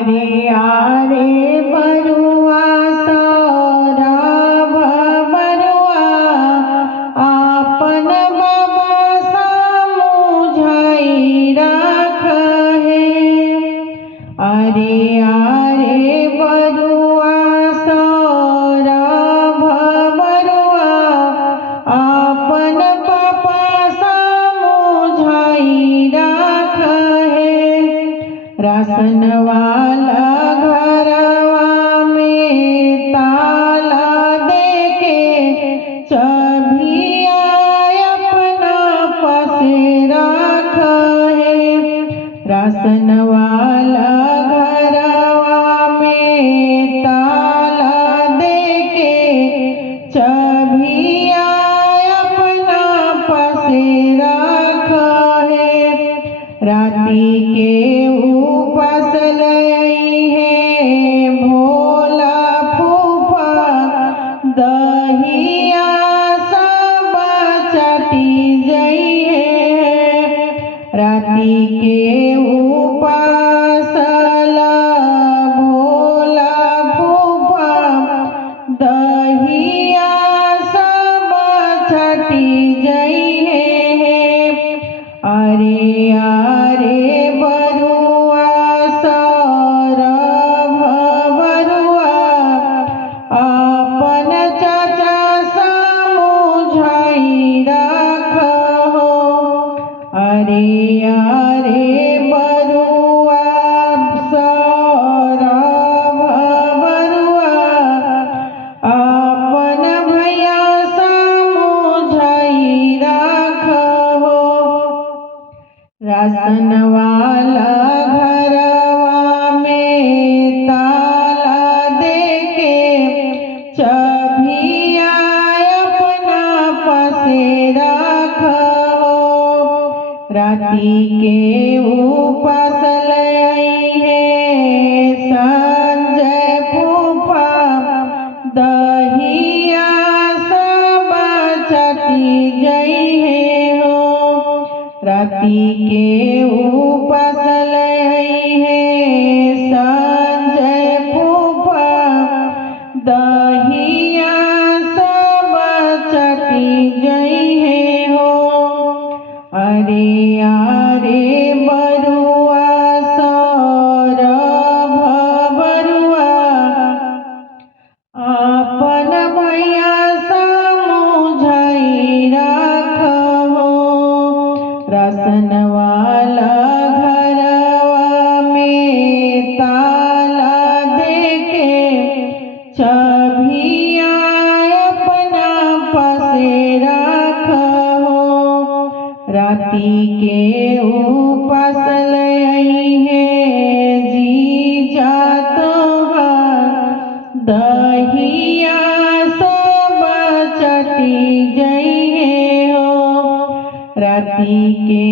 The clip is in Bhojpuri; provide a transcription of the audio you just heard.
अरे आरे बरुआ सौरभ बरुआ आपन बाबा समुझाई राख है। अरे आरे बरुआ सौरभ बरुआ आपन पापा समुझाई राख है। राशन वाला घरवा में ताला देके चबिया अपना पासे राख है। राशन वाला घरवा में ताला देके चबिया अपना पासे राख है। राती के उपास लई है भोला फूफा दहिया सब चाटी जई है। राती के उपास ला भोला फूफा दहिया सब चाटी जई है। अरे आरे बरुआ सौरभ बरुआ आपन चाचा समुझाई राख हो। अरे आरे बरुआ सौरभ बरुआ आपन भैया समुझाई राख हो। राशन वाला घरवा में ताला देके चबिया अपना पासे राख हो। राती के उपास लई है संजय फूफा दहिया सब चाटी जई है हो। राती के उपास लई है संजय फूफा दहिया सब चाटी जई है हो। अरे आरे बरुआ सौरभ बरुआ आपन भैया समुझाई राख हो। राशन वाला घरवा में ताला देके चबिया अपना पासे राख हो। राती के उपास लई है जीजा तोहार दहिया सब चाटी जई है हो। राती के